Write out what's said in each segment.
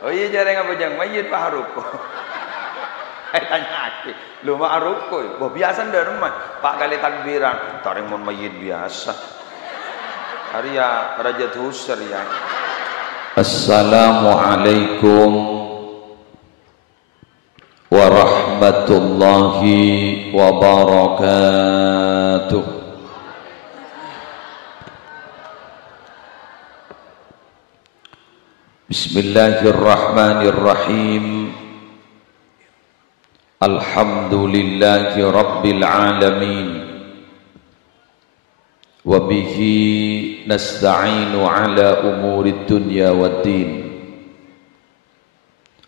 Oh iya jarang apa jang mayit Pak Haruko. Saya tanya aki, lu Pak Haruko, wah biasa ndak rumah. Pak kali takbiran, taring mon mayit biasa. Hari ya Raja Tusar ya. Assalamualaikum warahmatullahi wabarakatuh. Bismillahirrahmanirrahim. Alhamdulillahi rabbil alamin. Wa bihi nasta'inu ala umuri dunya waddin.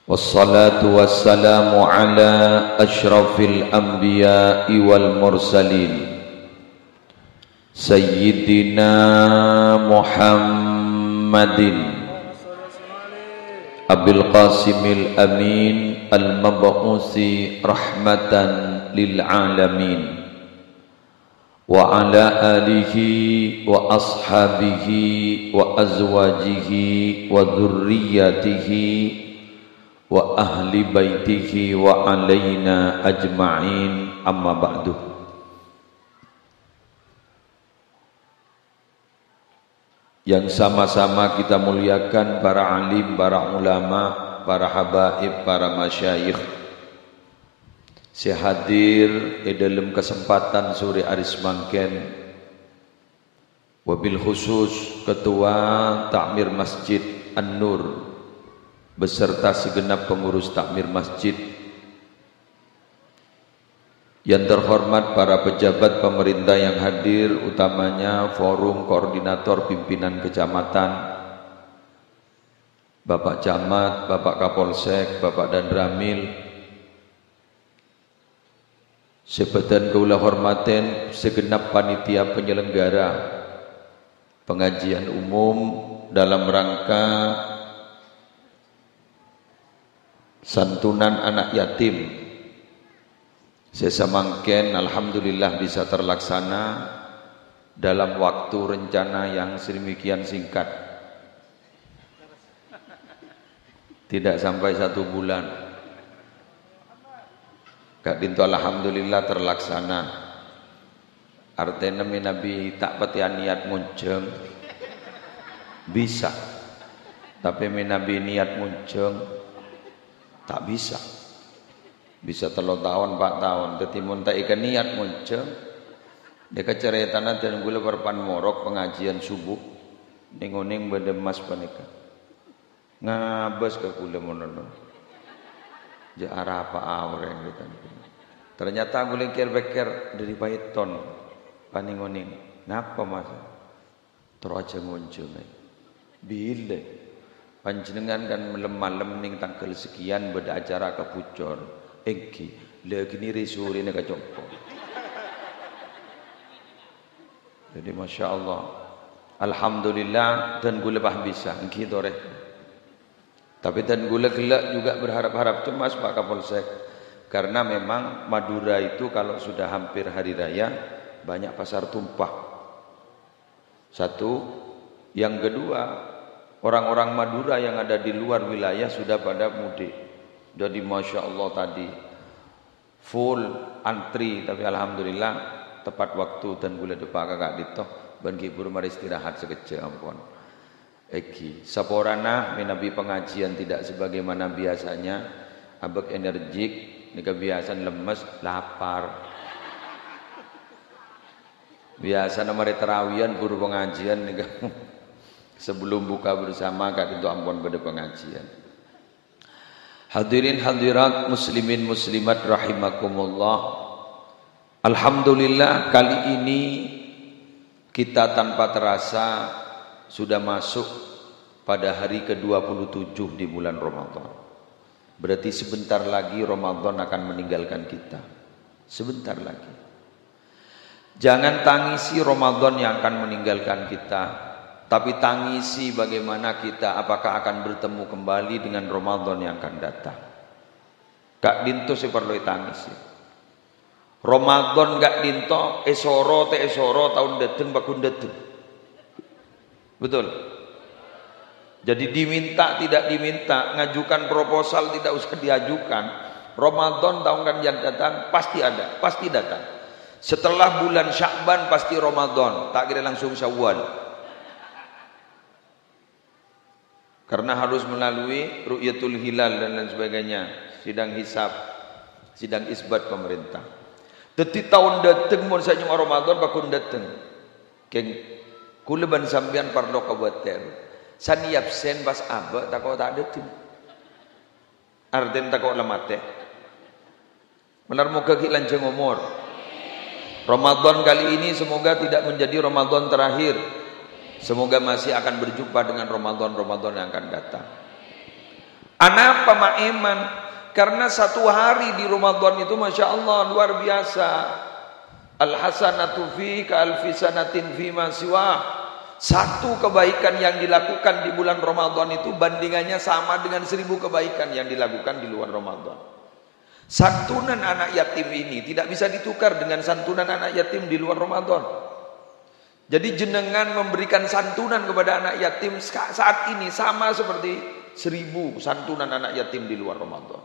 Wassalatu wassalamu ala ashrafil anbiya'i wal mursalin Sayyidina Muhammadin Abil Qasimil Amin Al-Mab'usi Rahmatan lil Alamin Wa ala alihi wa ashabihi wa azwajihi wa dhurriyyatihi wa ahli baitihi wa alaina ajma'in, amma ba'du. Yang sama-sama kita muliakan para alim, para ulama, para habaib, para masyayikh. Saya hadir di dalam kesempatan sore aris mangken, wabil khusus Ketua Takmir Masjid An-Nur beserta segenap pengurus takmir masjid, yang terhormat para pejabat pemerintah yang hadir, utamanya forum koordinator pimpinan kecamatan, Bapak Camat, Bapak Kapolsek, Bapak Dandramil, sebetan kaula hormaten segenap panitia penyelenggara pengajian umum dalam rangka santunan anak yatim. Sesamangken alhamdulillah bisa terlaksana dalam waktu rencana yang sedemikian singkat. Tidak sampai 1 bulan. Kak dinto alhamdulillah terlaksana. Artinya Nabi tak petian niat munceng bisa. Tapi Nabi niat munceng tak bisa. Bisa 3 tahun 4 tahun tetimun tak ikan niat muncul dia keceritana dan gula berpan morok pengajian subuh ninguning bedemas panika ngabas ke gula monono ja arah apa awreng gitu. Ternyata gula ker-beker dari paiton paninguning ngapa mas terus aja muncul bila panjenengan kan malam-malam ning tanggal sekian beda acara kepucor engki lagi ni risuri ni kacompo. Jadi masya Allah, alhamdulillah dan gula bah bisa engki toreh. Tapi dan gula gelak juga berharap-harap cemas Pak Kapolsek, karena memang Madura itu kalau sudah hampir hari raya banyak pasar tumpah. Satu, yang kedua orang-orang Madura yang ada di luar wilayah sudah pada mudik. Jadi masya Allah tadi full antri, tapi alhamdulillah tepat waktu dan gula depa kakak ditoh ban kibur mari istirahat sekejap ampun. Eki saporana menabi pengajian tidak sebagaimana biasanya, abek energik, ni kebiasaan lemes, lapar. Biasa nomor terawihan guru pengajian ni sebelum buka bersama kak itu ampun pada pengajian. Hadirin hadirat muslimin muslimat rahimakumullah. Alhamdulillah kali ini kita tanpa terasa sudah masuk pada hari ke-27 di bulan Ramadan. Berarti sebentar lagi Ramadan akan meninggalkan kita. Sebentar lagi. Jangan tangisi Ramadan yang akan meninggalkan kita, tapi tangisi bagaimana kita apakah akan bertemu kembali dengan Ramadan yang akan datang. Kak dinto si perlu tangisi. Ramadan gak dinto esoro tahun dateng bakun dateng. Betul. Jadi diminta tidak diminta, ngajukan proposal tidak usah diajukan. Ramadan tahun yang datang pasti ada, pasti datang. Setelah bulan Sya'ban pasti Ramadan, tak kira langsung Syawal. Karena harus melalui ru'yatul hilal dan lain sebagainya, sidang hisab, sidang isbat pemerintah. Teti tahun dateng mun saja Ramadan bakun dateng. Keng kuleban sampean parlo kabupaten. Sani absen pas aba takut tak ada tim. Arden takut lemate. Benar muka kilanjeng umur. Ramadan kali ini semoga tidak menjadi Ramadan terakhir. Semoga masih akan berjumpa dengan Ramadan yang akan datang. Anapa maeman? Karena satu hari di Ramadan itu Masya Allah luar biasa. Al-hasanatu fi ka alfi sanatin fi ma siwa. Satu kebaikan yang dilakukan di bulan Ramadan itu bandingannya sama dengan 1000 kebaikan yang dilakukan di luar Ramadan. Santunan anak yatim ini tidak bisa ditukar dengan santunan anak yatim di luar Ramadan. Jadi jenengan memberikan santunan kepada anak yatim saat ini sama seperti 1000 santunan anak yatim di luar Ramadan.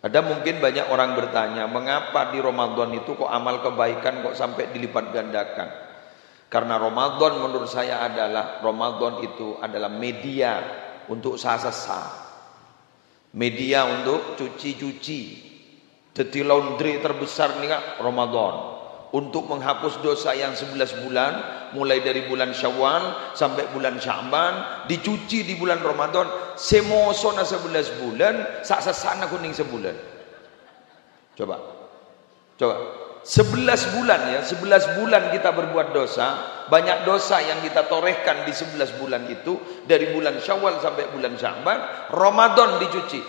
Ada mungkin banyak orang bertanya, mengapa di Ramadan itu kok amal kebaikan kok sampai dilipat gandakan? Karena Ramadan menurut saya Ramadan itu adalah media untuk sasa, media untuk cuci-cuci. Jadi laundry terbesar nih Ramadan. Untuk menghapus dosa yang 11 bulan, mulai dari bulan Syawal sampai bulan Sya'ban, dicuci di bulan Ramadan. Semosona 11 bulan, sasana kuning sebulan. Coba. 11 bulan ya, 11 bulan kita berbuat dosa. Banyak dosa yang kita torehkan di 11 bulan itu. Dari bulan Syawal sampai bulan Sya'ban, Ramadan dicuci.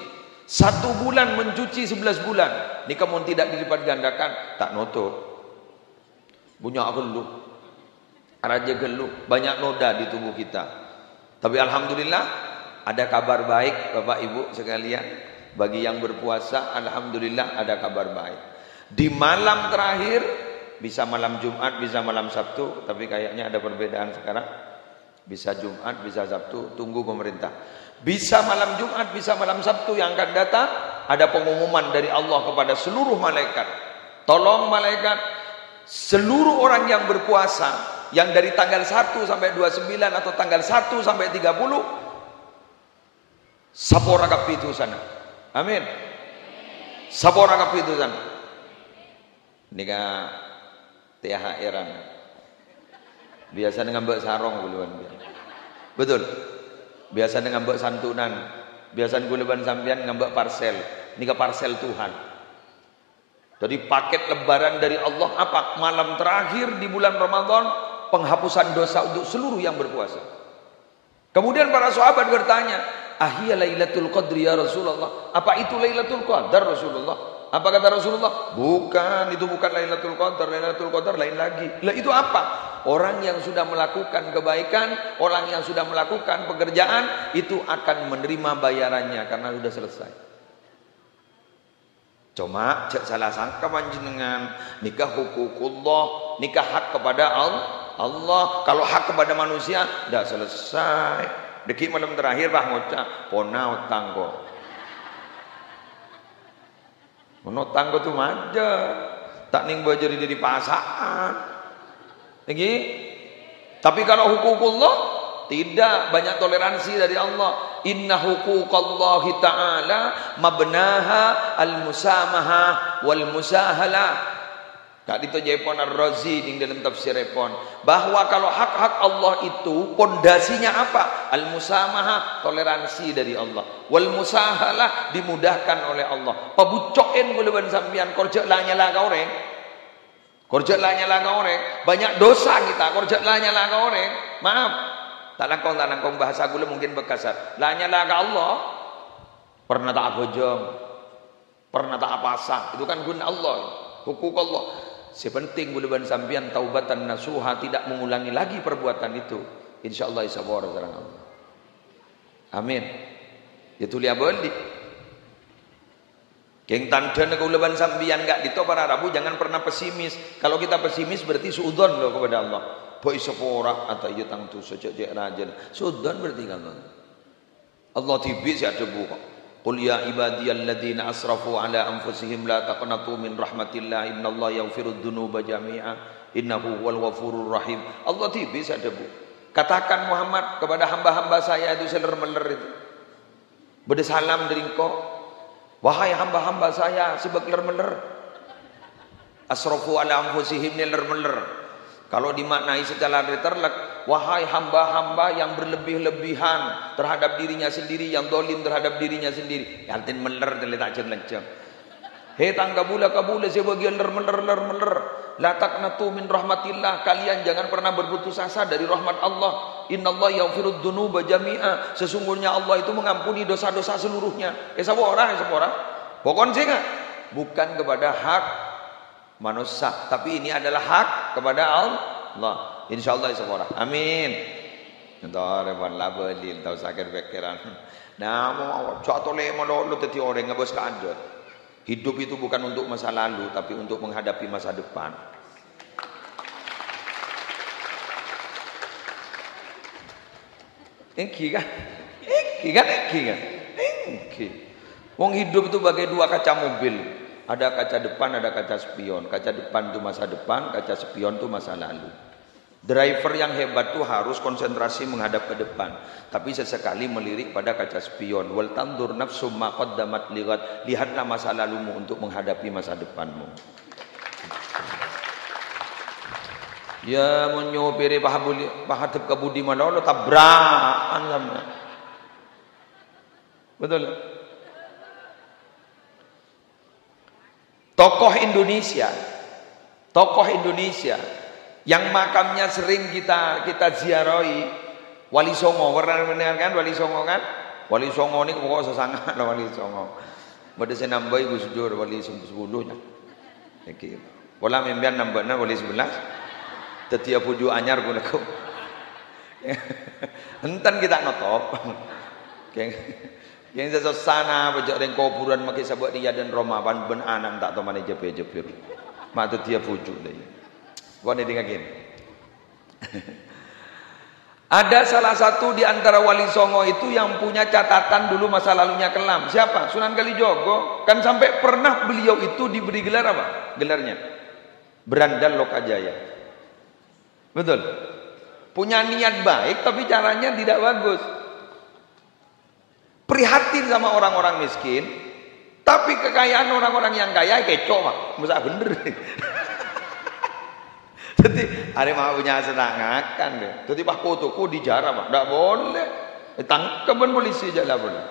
1 bulan mencuci 11 bulan. Ini kamu tidak dilipat gandakan, tak nutup. Punya gelu, raja gelu, banyak noda di tubuh kita. Tapi alhamdulillah ada kabar baik Bapak Ibu sekalian. Bagi yang berpuasa alhamdulillah ada kabar baik. Di malam terakhir, bisa malam Jumat, bisa malam Sabtu, tapi kayaknya ada perbedaan sekarang. Bisa Jumat, bisa Sabtu, tunggu pemerintah. Bisa malam Jumat, bisa malam Sabtu yang akan datang, ada pengumuman dari Allah kepada seluruh malaikat. Tolong malaikat, seluruh orang yang berpuasa yang dari tanggal 1 sampai 29 atau tanggal 1 sampai 30 sapora kapitu sana. Amin. Sapora kapitu sana. Nika THR-an. Biasa dengan mbak sarong duluan. Betul. Biasa dengan mbak santunan. Biasa guleban sampean ngambek parcel. Nika parcel Tuhan. Jadi paket lebaran dari Allah apa? Malam terakhir di bulan Ramadan, penghapusan dosa untuk seluruh yang berpuasa. Kemudian para sahabat bertanya, "Ahiyya Lailatul Qadri ya Rasulullah?" Apa itu Lailatul Qadar Rasulullah? Apa kata Rasulullah? Bukan, itu bukan Lailatul Qadar. Lailatul Qadar lain lagi. Lah itu apa? Orang yang sudah melakukan kebaikan, orang yang sudah melakukan pekerjaan itu akan menerima bayarannya karena sudah selesai. Cuma salah sangka panjenengan nikah hukukullah, nikah hak kepada Allah. Kalau hak kepada manusia tidak selesai. Deki malam terakhir bah ngocak pona utanggo. Pona utanggo tu maja. Tak ning bajari dari pasaan. Lagi. Tapi kalau hukukullah tidak, banyak toleransi dari Allah. Inna huquqallahi ta'ala mabnaha al-musamaha wal musahala. Tak dito Jepon Ar-Razi di dalam tafsir Repon bahwa kalau hak-hak Allah itu pondasinya apa? Al-musamaha, toleransi dari Allah. Wal musahala, dimudahkan oleh Allah. Pabucoken buluban sampean korjek lah nyala ka oreng. Korjek lah nyala ka oreng. Banyak dosa kita korjek lah nyala ka oreng. Maaf. Tak langkong bahasa gula mungkin bekasar. Lanyala ke Allah. Pernah tak bojong, pernah tak apasa. Itu kan guna Allah, hukuk Allah. Sepenting gula ban sambian taubatan nasuha, tidak mengulangi lagi perbuatan itu. Insyaallah isabor sareng Allah. Amin. Itu liya balik. Keng tanda gula ban sambian enggak dito para Rabu, jangan pernah pesimis. Kalau kita pesimis berarti suudzon loh kepada Allah. Boy sepora atau iya tang tu sejak rajan. Sudan berarti kan. Allah tibis ya debu kok. Qul ya ibadiyalladzina asrafu ala anfusihim la taqnatu min rahmatillah innallaha yaghfirudz dzunuba jami'a innahu huwal ghafurur rahim. Allah tibis ya debu. Katakan Muhammad kepada hamba-hamba saya itu seler-meler itu. Beda salam dari engkau. Wahai hamba-hamba saya sebekler-meler. Asrafu ala anfusihim ler-meler. Kalau dimaknai secara literal, wahai hamba-hamba yang berlebih-lebihan terhadap dirinya sendiri, yang dolim terhadap dirinya sendiri. Yang tin meler tak ceng-ceng. Hei tangkabula kabula sebagian ler-meler. La taqnatu min rahmatillah. Kalian jangan pernah berputus asa dari rahmat Allah. Innallaha yaghfirudz dzunuba jami'a. Sesungguhnya Allah itu mengampuni dosa-dosa seluruhnya. Siapa orang? Pokoknya sih enggak. Bukan kepada hak manusia, tapi ini adalah hak kepada Allah. Insyaallah isapora. Amin. Entar revan labelil tau sakit pikiran. Nah, mau jatuh lemo lu tadi orang ngebos kaget. Hidup itu bukan untuk masa lalu, tapi untuk menghadapi masa depan. Engki kan? Wong hidup itu bagai dua kaca mobil. Ada kaca depan, ada kaca spion. Kaca depan itu masa depan, kaca spion itu masa lalu. Driver yang hebat itu harus konsentrasi menghadap ke depan, tapi sesekali melirik pada kaca spion. Wal tandur nafsum ma qaddamat lighad. Lihatlah masa lalumu untuk menghadapi masa depanmu. Ya menyopiri pahadep ke budi mana lo tabrakan sama. Betul. Tokoh Indonesia yang makamnya sering kita ziarahi, Wali Songo. Pernah mendengarkan Wali Songo kan? Wali Songo ini pokoknya sesangat Wali Songo. Bada saya nambahi Gus Dur Wali 10-nya. Oke. Pola membian nambahna Wali 11. Setiap puju anyar guna kau. Enten kita notop. Yang sesana bejak dan kuburan makai sabak dia dan Roma ban anak tak tahu mana jepir. Mak tu tiap pujuk dia. Bukan dia gini. Ada salah satu di antara Wali Songo itu yang punya catatan dulu masa lalunya kelam. Siapa? Sunan Kalijogo. Kan sampai pernah beliau itu diberi gelar apa? Gelarnya Berandal Lokajaya. Betul. Punya niat baik tapi caranya tidak bagus. Prihatin sama orang-orang miskin, tapi kekayaan orang-orang yang kaya kecoh mak, masa bener. Jadi ada mau punya senangakan deh. Jadi pak kotoku dijarah mak, tidak boleh. Tangkapan polisi jalan boleh.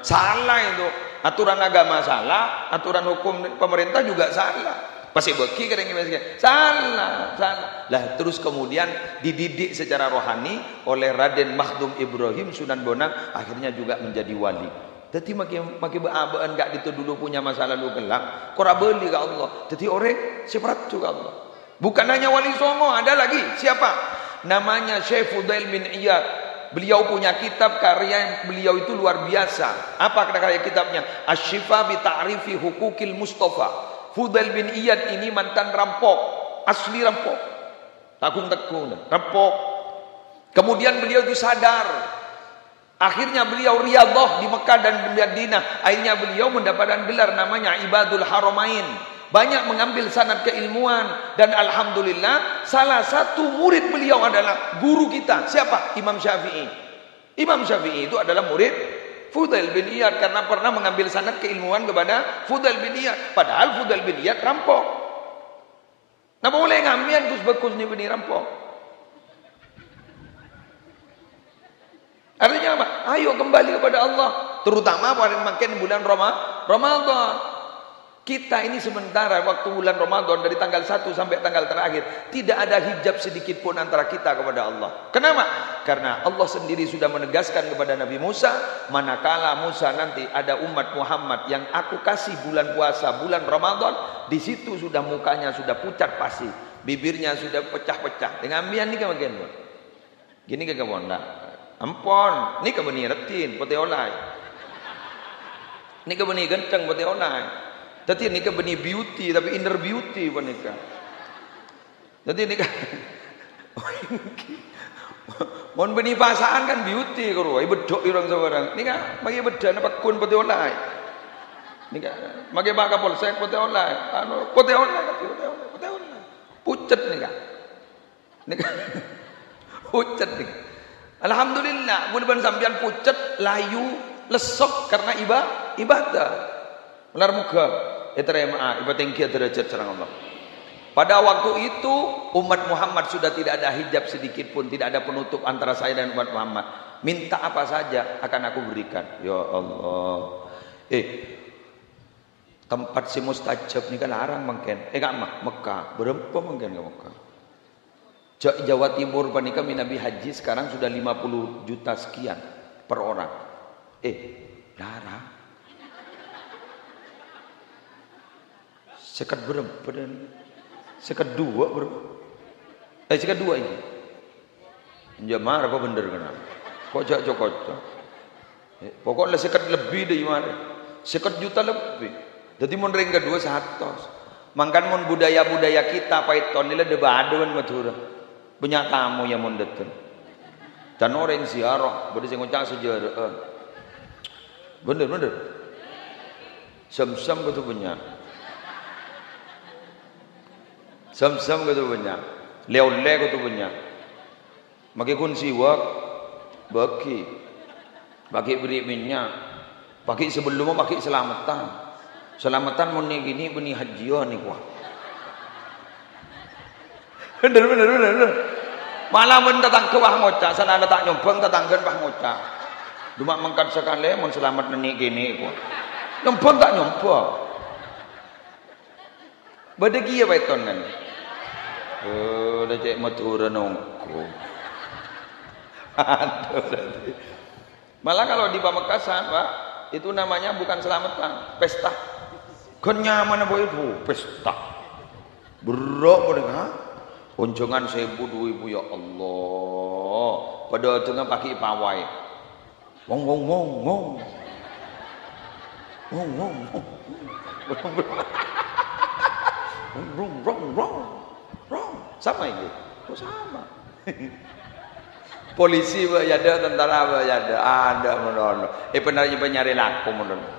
Salah itu, aturan agama salah, aturan hukum pemerintah juga salah. Pasti beki kadang miskin. Salah. Lah terus kemudian dididik secara rohani oleh Raden Makhdum Ibrahim Sunan Bonang, akhirnya juga menjadi wali. Jadi makin beabaan gak itu dulu punya masa lalu gelap. Kora beli ke Allah. Jadi orang separat juga Allah. Bukan hanya Wali Songo, ada lagi. Siapa? Namanya Syekh Fudail bin Iyad. Beliau punya kitab, karya beliau itu luar biasa. Apa karya kitabnya? Asy-Syifa bi Ta'rifi Hukukil Mustafa. Fudail bin Iyad ini mantan rampok, asli rampok, takung-takung, rampok. Kemudian beliau itu sadar. Akhirnya beliau riyadhah di Mekah dan di Madinah. Akhirnya beliau mendapatkan gelar namanya Ibadul Haramain. Banyak mengambil sanad keilmuan dan alhamdulillah salah satu murid beliau adalah guru kita. Siapa? Imam Syafi'i. Imam Syafi'i itu adalah murid Fudail bin Iyad karena pernah mengambil sanad keilmuan kepada Fudail bin Iyad. Padahal Fudail bin Iyad rampok. Nah boleh ngambil Gus Bagus ni bini rampok. Artinya apa? Ayo kembali kepada Allah. Terutama pada makin bulan Ramadan. Kita ini sementara waktu bulan Ramadan dari tanggal 1 sampai tanggal terakhir tidak ada hijab sedikit pun antara kita kepada Allah. Kenapa? Karena Allah sendiri sudah menegaskan kepada Nabi Musa, manakala Musa nanti ada umat Muhammad yang aku kasih bulan puasa, bulan Ramadan, di situ sudah mukanya sudah pucat pasi, bibirnya sudah pecah-pecah. Dengan ambian ni bagian buat. Gini ke bonda. Ampon, ni ke beni retin, pote olai. Ni ke beni genteng pote olai. Jadi nikah benih beauty tapi inner beauty pun nikah. Jadi nikah Mon beni pasaan kan beauty karo, bedok irang sabarang. Nika magi bedan apa kun putih olai. Nika magi baka polsek putih olai. Anu putih olai putih olai. Pucet nika. Nika pucet nika. Alhamdulillah, mun sampean pucet layu lesok karena ibadah. Benar muga terima ibadah tinggi derajat sareng Allah. Pada waktu itu umat Muhammad sudah tidak ada hijab sedikit pun, tidak ada penutup antara saya dan umat Muhammad. Minta apa saja akan aku berikan. Ya Allah. Tempat si mustajab ni kan larang mungkin. Mekah. Berapa mungkin ke Mekah? Jawa Timur panika Nabi haji sekarang sudah 50 juta sekian per orang. Larang. Sekat berapa dan sekat dua bro. Sekat dua ini. Jamar apa bener kan? Kocak. Pokoknya sekat lebih dari mana? Sekat juta lebih. Jadi mun ring kedua 100. Mangkan mun budaya kita paiton nila de baduan Madura. Banyak tamu yang mun datang. Dan orang ziarah, bade sing ngucak sejarah. Bener. Sam-sam gitu banyak. Sam-sam gitu banyak. Leole gitu banyak. Maki kun siwak bagi beri minyak. Bagi sebelumnya bagi selamatan. Selamatan mun gini benih hajian nih kuah. Bener. Malah mun datang ke wah ngocak, sana datang nyombang datangkeun wah ngocak. Dumak mangkat sekali mun selamat nenik gini kuah. Nyombang tak nyombang. Badegi ya baiton kan. Udah cek Madura nongko. Malah kalau di Pamekasan, Pak, itu namanya bukan selamatan, pesta. Kan nyaman apa itu? Pesta. Berok mereka. Kunjungan 1000 2.000 ya Allah. Pada tengah pakai pawai. Wong. Wrong. Sama ini. Oh sama. Polisi ya ada, tentara ya ada menolong. Penanya nyari laku menolong.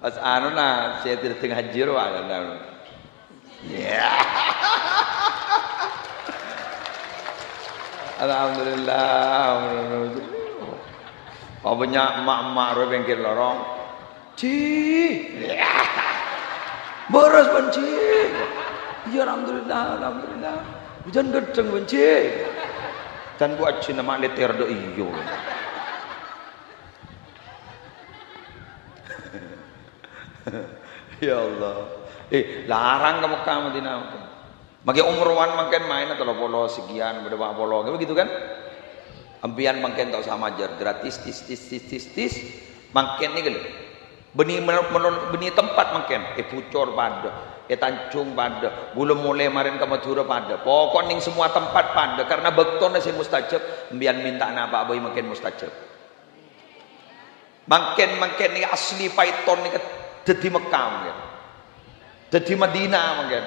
Pas anu nah, saya tidak tengah jiro ada. Ya. Alhamdulillah. Oh banyak emak-emak ro bengkel lorong. Boros benci. Ya alhamdulillah. Hujan gedeng benci. Dan buat Cina mak leter do iyo. Ya Allah. Larang ke Mekah Madinah. Maki umrohan makin main atau polo sekian berapa polo gitu kan? Ampian makin tak sama ajar gratis tis makin ni gelo. Benih tempat makin Pucor pada Tanjung pada belum mulai marin ke Madura pada pokok ning semua tempat pada karena bektona si mustajab ampian minta napa boy makin mustajab. Makin ni asli paiton ni dadi Mekah makin. Dadi Madinah makin.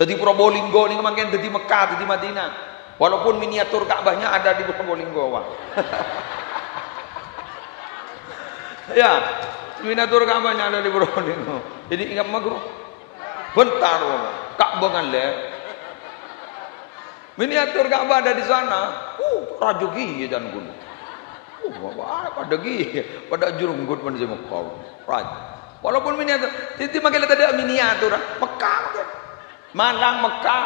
Dadi Probolinggo ni makin dadi Mekah dadi Madinah. Walaupun miniatur Ka'bahnya ada di Probolinggo wah. Ya, miniatur Ka'bahnya ada di Probolinggo. Jadi ingat magro. Bentar Ka'bah kan le. Miniatur Ka'bah ada di sana. Rajogi dan gunung. Pada jurunggut pun di Mekah. Walaupun miniatur, titi makin ada miniatur Mekah makin. Malang Mekah.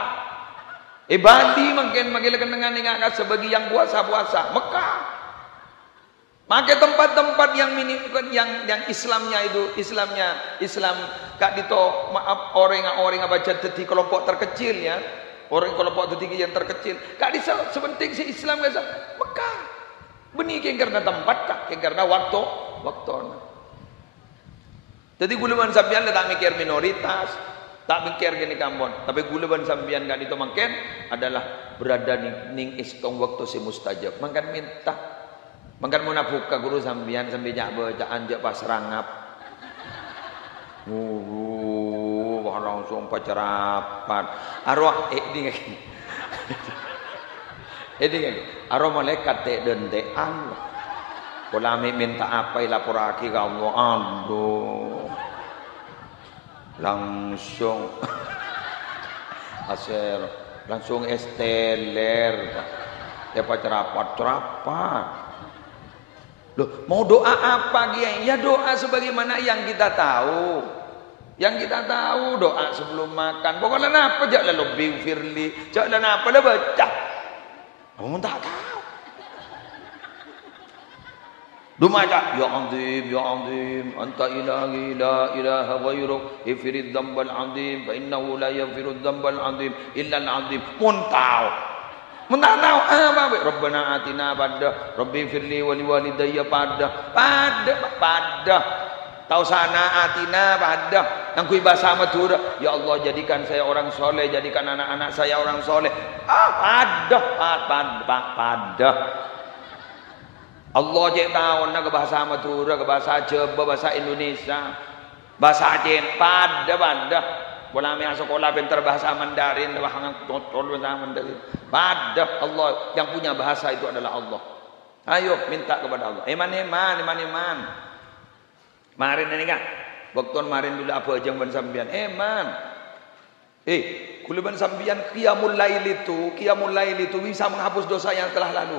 Bali makin dengan ingat sebagian puasa Mekah. Makai tempat-tempat yang Islam kak dito maaf orang baca tadi kelompok terkecil ya. Orang kelompok tadi yang terkecil. Kak di sepenting si Islam guys Mekah. Benih karena tempat kak, karena waktu. Jadi guluban sampean tak mikir minoritas, tak mikir gini kampon. Tapi guluban sampean kan itu makin adalah berada ning istong waktu si mustajab. Makan minta, makan mau buka guru sampean sambil baca anjak pas rangap. Langsung pacarapan. Arwah ini. Ini kan, aro malaikat te dente Allah. Kalau minta apa lapor aki ke Allah, aduh, langsung aser, langsung esteler, dapat rapat. Loh, mau doa apa dia? Ya doa sebagaimana yang kita tahu. Yang kita tahu doa sebelum makan. Pokoknya apa? Jangan lebih firli. Jangan apa lah baca. Kamu tak tahu. Dumaja ya azim anta ilahi la ilaha ghairuk ifirid dzambal azim fa innahu la yaghfirudz dzambal azim illa al azim. Muntau apa Rabbana atina pada Rabbi firli wa liwalidayya pada tahu sana atina pada yang kui bahasa Madura, ya Allah jadikan saya orang soleh, jadikan anak-anak saya orang soleh. Pada Allah je tahu nak ke bahasa Madura, ke bahasa Jawa, bahasa Indonesia, bahasa Aceh pada bola me sekolah pintar bahasa Mandarin, bahasa Mandarin. Pada Allah yang punya bahasa itu adalah Allah. Ayo minta kepada Allah. Iman. Marin ini kan, waktu marin dulu apa aja ban sambian. Iman. Kuluban sambian qiyamul lail itu bisa menghapus dosa yang telah lalu.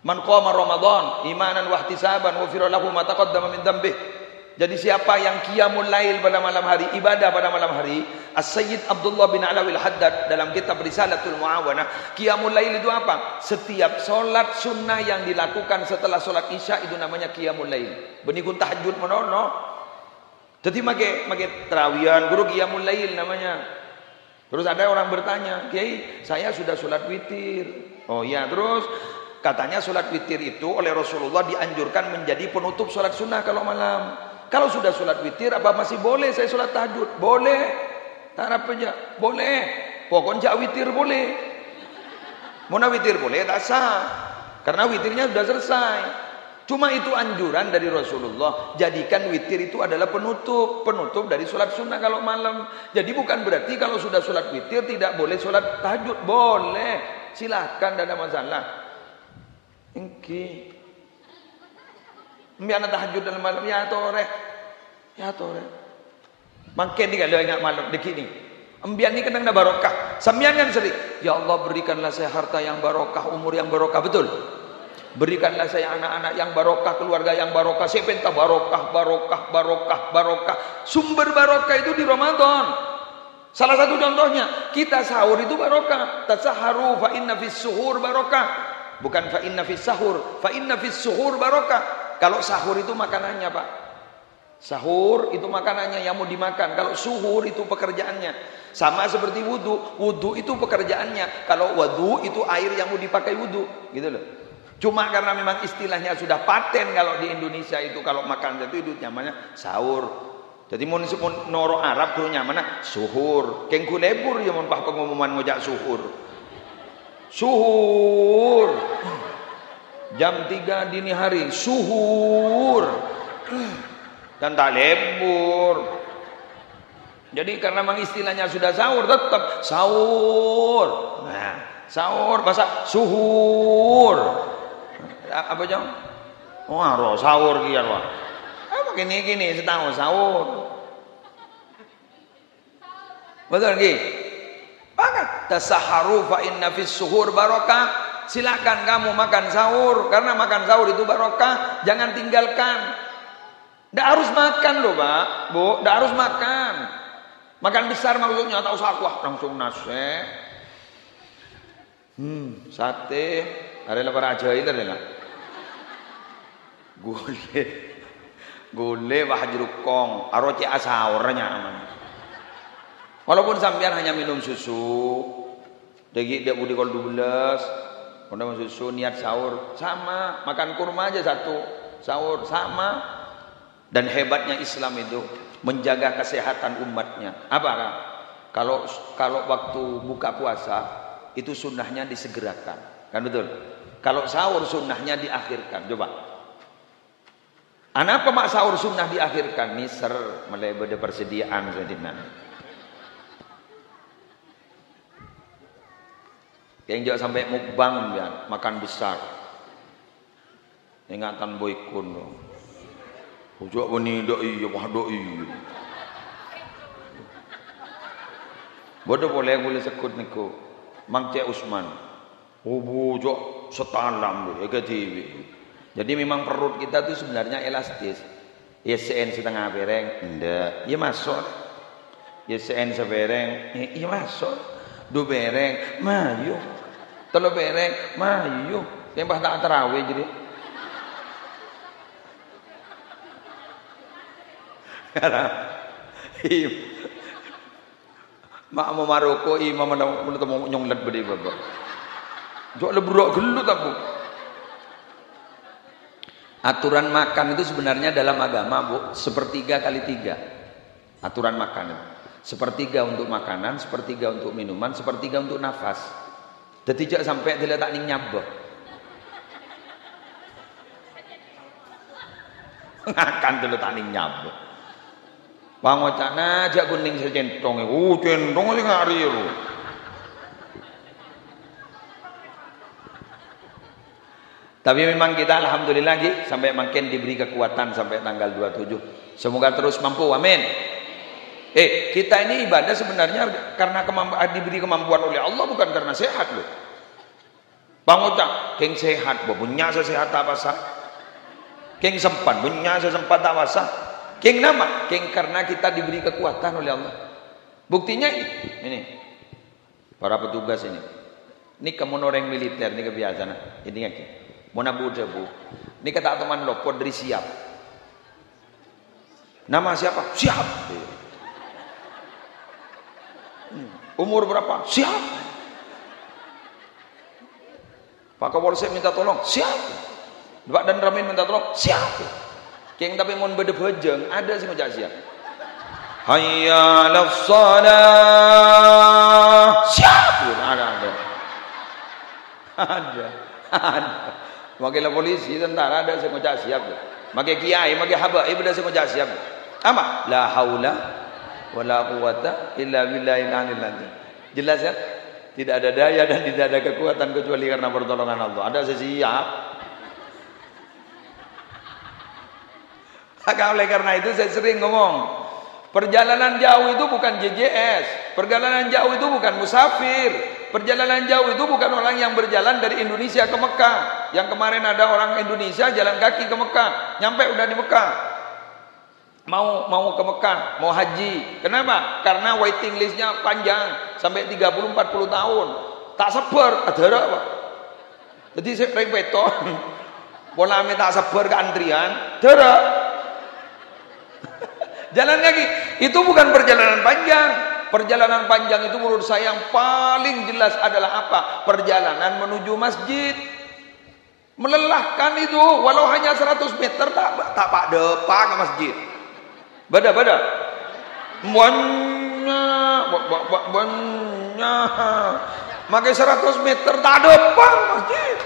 Man qama Ramadan imanan wa ihtisaban ghufira lahu ma taqaddama min dhanbihi. Jadi siapa yang qiyamul lail pada malam hari, ibadah pada malam hari, As-Sayyid Abdullah bin Alawi Al-Haddad dalam kitab Risalatul Muawanah, qiyamul lail itu apa? Setiap solat sunnah yang dilakukan setelah solat isya itu namanya qiyamul lail. Benikun tahajud menono. Jadi make terawihan guru qiyamul lail namanya. Terus ada orang bertanya, "Kiai, saya sudah solat witir." Oh iya, terus katanya solat witir itu oleh Rasulullah dianjurkan menjadi penutup solat sunnah kalau malam. Kalau sudah sholat witir, apa masih boleh saya sholat tahajud? Boleh. Tarap aja. Boleh. Pokoknya witir boleh. Mau witir boleh, tak sah. Karena witirnya sudah selesai. Cuma itu anjuran dari Rasulullah. Jadikan witir itu adalah penutup dari sholat sunnah kalau malam. Jadi bukan berarti kalau sudah sholat witir tidak boleh sholat tahajud. Boleh. Silakan, tidak ada masalah. Engki. Miana tahajud dalam malam ya tore. Makin ni kalau ingat malam begini. Ambian ni kadang dah barokah. Sambian kan sering. Ya Allah berikanlah saya harta yang barokah, umur yang barokah, betul. Berikanlah saya anak-anak yang barokah, keluarga yang barokah. Saya minta barokah. Sumber barokah itu di Ramadan. Salah satu contohnya, kita sahur itu barokah. Tasaharu fa inna fis suhur barokah. Bukan fa inna fis sahur, fa inna fis suhur barokah. Kalau sahur itu makanannya Pak. Sahur itu makanannya yang mau dimakan. Kalau suhur itu pekerjaannya. Sama seperti wudhu. Wudhu itu pekerjaannya. Kalau wudhu itu air yang mau dipakai wudhu. Gitu loh. Cuma karena memang istilahnya sudah paten kalau di Indonesia itu kalau makan itu namanya sahur. Jadi mau noro Arab itu namanya suhur. Kengku lebur ya mau pengumuman ngojak suhur. Suhur. Jam 3 dini hari suhur dan tak lebur. Jadi karena memang istilahnya sudah sahur tetap sahur. Nah, sahur bahasa suhur. Apa jam? Oh, sahur kian wah. Apa gini setahun sahur. Betul lagi. Maka tasaharu fa inna fis suhur barokah. Silakan kamu makan sahur karena makan sahur itu barokah, jangan tinggalkan. Tidak harus makan loh Pak, Bu, tidak harus makan. Makan besar maksudnya tak usah wah langsung nasi. Sate, ada lapar aja itu lah. Gule wahjrukong, aroci asahurnya aman. Walaupun sampean hanya minum susu, daging dia budi kol 12. Kalau susu niat sahur sama, makan kurma aja satu sahur sama. Dan hebatnya Islam itu menjaga kesehatan umatnya. Apa kan? Kalau waktu buka puasa itu sunnahnya disegerakan, kan betul? Kalau sahur sunnahnya diakhirkan. Coba. Kenapa mak sahur sunnah diakhirkan? Niser mulai beda persediaan sedina. Yang jauh sampai mukbang ya, makan besar. Ingatan boykun. Ujok beni doi, wah doi. Bodoh boleh sekut niku. Mang Cek Usman. Ujok setalam ya ke TV. Jadi memang perut kita tuh sebenarnya elastis. YSN setengah bereng, ndak. Ya masuk. YSN sebereng, iya masuk. Du bereng, mayu. Telo bereng, mayu. Yang pas tak terawih jadi. Karena mak mau Maroko imam mana mau nyonglet bedi bapak. Jok lebrok gelut aku. Aturan makan itu sebenarnya dalam agama Bu, 1/3x3. Aturan makan itu. 1/3 untuk makanan, 1/3 untuk minuman, 1/3 untuk nafas. Jadi jak sampai diletak ning nyabok. Akan diletak ning nyabok. Pangocana jak kuning secentong. Centong sing ngari lho. Tapi memang kita alhamdulillah lagi sampai makin diberi kekuatan sampai tanggal 27. Semoga terus mampu. Amin. Kita ini ibadah sebenarnya karena diberi kemampuan oleh Allah, bukan karena sehat loh. Bang Ucap, keng sehat, punya sehat apa sah? Keng sempat, punya sesempat apa sah? Keng nama, keng karena kita diberi kekuatan oleh Allah. Buktinya ini, para petugas ini kamu orang militer, ini kebiasaan. Ini kan, mau nabu debu. Ini kata teman lo, Podri siap. Nama siapa? Siap. Umur berapa? Siap. Pak Kapolsek minta tolong, siap. Pak Dan Ramin minta tolong, siap. Keng tapi mau bede-bejeng, ada sih ngejak siap. Hayya 'alas shalah. Siap. Ada. Makai polisi, tentara ada sih ngejak siap. Makai kiai, makai habaib ada sih ngejak siap. Apa? La haula wala quwata illa billahil aliyil azim. Jelas ya? Tidak ada daya dan tidak ada kekuatan kecuali karena pertolongan Allah. Ada siap. Maka oleh karena itu saya sering ngomong, perjalanan jauh itu bukan JJS, perjalanan jauh itu bukan musafir, perjalanan jauh itu bukan orang yang berjalan dari Indonesia ke Mekah. Yang kemarin ada orang Indonesia jalan kaki ke Mekah, nyampe udah di Mekah. Mau ke Mekah, mau haji. Kenapa? Karena waiting listnya panjang sampai 30-40 tahun. Tak sabar, ada apa? Jadi saya repeton. Pola tak sabar ke antrian, dera. Jalan kaki itu bukan perjalanan panjang. Perjalanan panjang itu menurut saya yang paling jelas adalah apa? Perjalanan menuju masjid. Melelahkan itu, walau hanya 100 meter tak pak depan ke masjid. Bada. Banyak. Makai 100 meter tak depan masjid.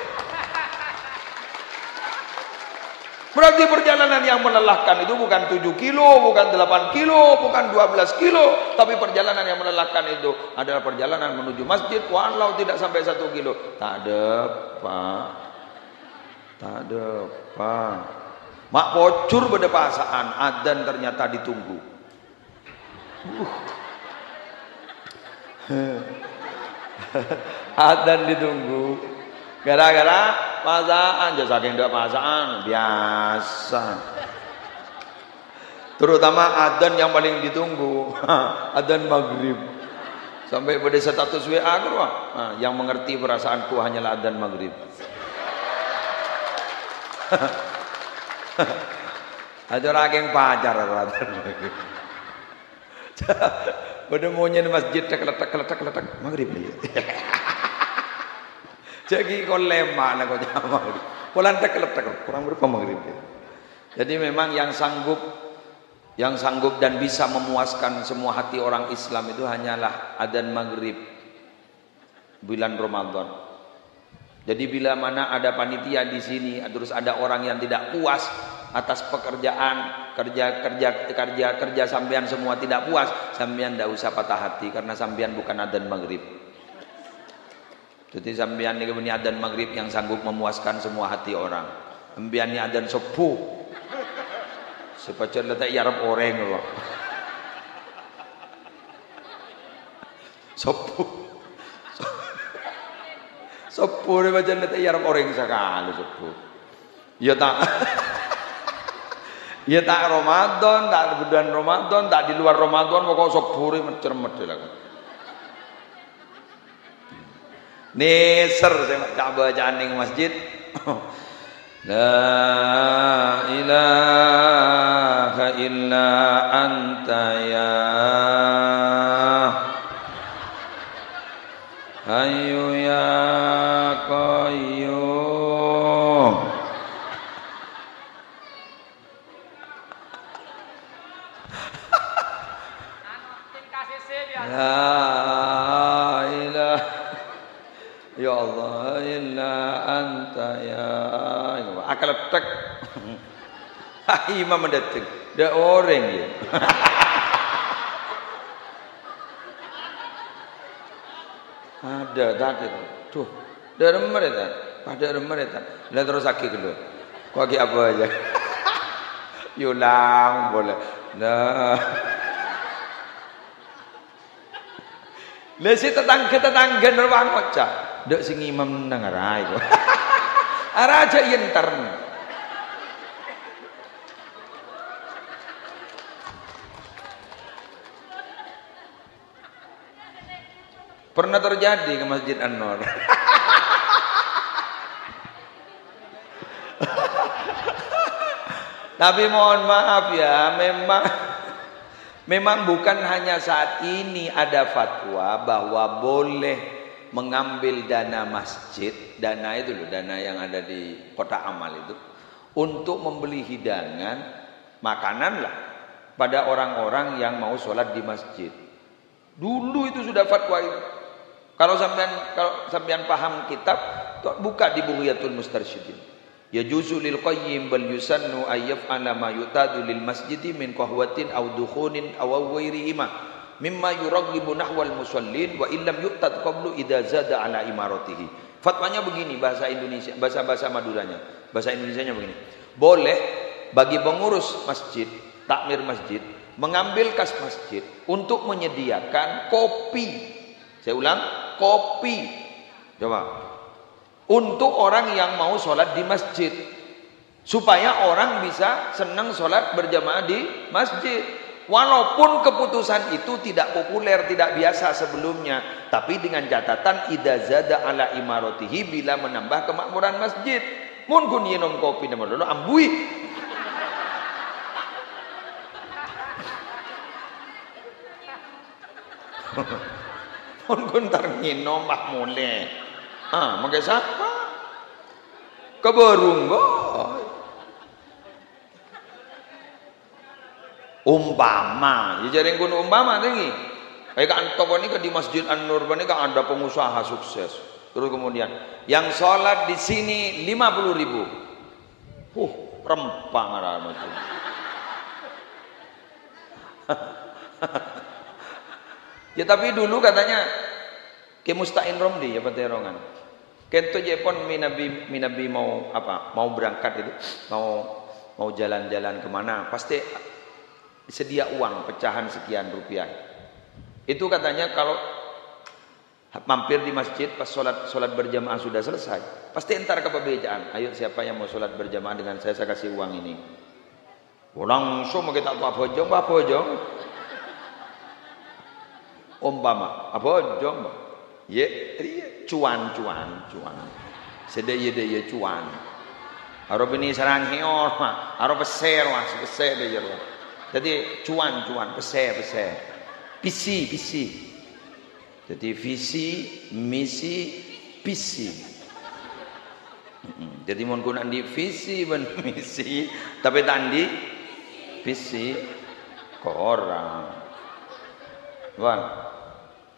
Berarti perjalanan yang melelahkan itu bukan 7 kilo, bukan 8 kilo, bukan 12 kilo. Tapi perjalanan yang melelahkan itu adalah perjalanan menuju masjid walau tidak sampai 1 kilo. Tak depan. Mak pocur pada pasaan, adzan ternyata ditunggu. Adzan ditunggu. Gara-gara pasaan, jasa saking ndak pasaan biasa. Terutama adzan yang paling ditunggu, adzan maghrib. Sampai pada status WA aku, yang mengerti perasaanku hanyalah adzan maghrib. Ada orang yang pacar adzan maghrib. Pada maunya di masjid keletak maghrib nih. Jadi kau lemah nak kau jamaah. Polan tak kurang berapa maghrib. Jadi memang yang sanggup dan bisa memuaskan semua hati orang Islam itu hanyalah adzan maghrib bulan Ramadan. Jadi bila mana ada panitia di sini, terus ada orang yang tidak puas atas pekerjaan kerja sampean semua tidak puas, sampean tidak usah patah hati karena sampean bukan adzan maghrib. Jadi sampean niku muni adzan maghrib yang sanggup memuaskan semua hati orang. Ambian ni adzan subuh. Sepacet letak yarab orang kok. Subuh. Subuh ni macam letak yarab orang sekali subuh. Ya tak. Ya tak Ramadan, tak bulan Ramadan, tak di luar Ramadan pokok subuh macam-macam lah. Neser saya tak bacaan di masjid. La ilaha illa anta ya hayyu ya qayyum. La ilaha ya Allah illa anta ya akal tek. Imam mendatang dah orang ya. Ada tadi tuh dah remeretan pada remeretan lah terus aki keluar kau aki apa aja yulang boleh nah lesi tetangga nerbang macam dek sing imam nang arai kok araja yentar. Pernah terjadi ke Masjid An-Nur. Tapi mohon maaf ya, memang bukan hanya saat ini ada fatwa bahwa boleh mengambil dana masjid, dana itu loh, dana yang ada di Kota Amal itu untuk membeli hidangan makanan lah pada orang-orang yang mau sholat di masjid. Dulu itu sudah fatwa itu. Kalau sampean paham kitab, buka di Bughyatul Mustarsyidin. Ya juzu lil qayyim bal yusannu ayyaf ala ma yutadu lil masjidi min qahwatin aw dukhunin aw ghairihima mimma yuraghibu nahwal musallin wa illam yu'tad qablu idza zada ala imaratihi. Fatwanya begini bahasa Indonesia, bahasa Maduranya. Bahasa Indonesianya begini. Boleh bagi pengurus masjid, takmir masjid mengambil kas masjid untuk menyediakan kopi. Saya ulang, kopi. Coba. Untuk orang yang mau sholat di masjid. Supaya orang bisa senang sholat berjamaah di masjid. Walaupun keputusan itu tidak populer, tidak biasa sebelumnya. Tapi dengan catatan idza zada ala imaratihi bila menambah kemakmuran masjid. Mun kun yenom kopi nama dulu ambui. Mun ntar nginom bah mulai. Makai siapa? Keberung boy. Umpama, ya jaring kun umpama tinggi. Kayak kan toko ini di Masjid An-Nur ini kan ada pengusaha sukses. Terus kemudian yang sholat di sini 50.000. Rempang ada macam. Ya tapi dulu katanya ke Mustain Romdi ya peterongan. Kento Jepon minabi mau apa? Mau berangkat itu, mau jalan-jalan kemana? Pasti sedia uang pecahan sekian rupiah. Itu katanya kalau mampir di masjid pas sholat berjamaah sudah selesai, pasti entar ke pembejaan. Ayo siapa yang mau sholat berjamaah dengan saya kasih uang ini. Langsung mau kita apa bojong. Umpama apa jom ye cuan sedaya cuan harap ini sarang hior mah harap peser deh ya jadi cuan peser pisi jadi visi misi pisi jadi mun kun andi visi ben misi tapi tandi visi ke orang Bang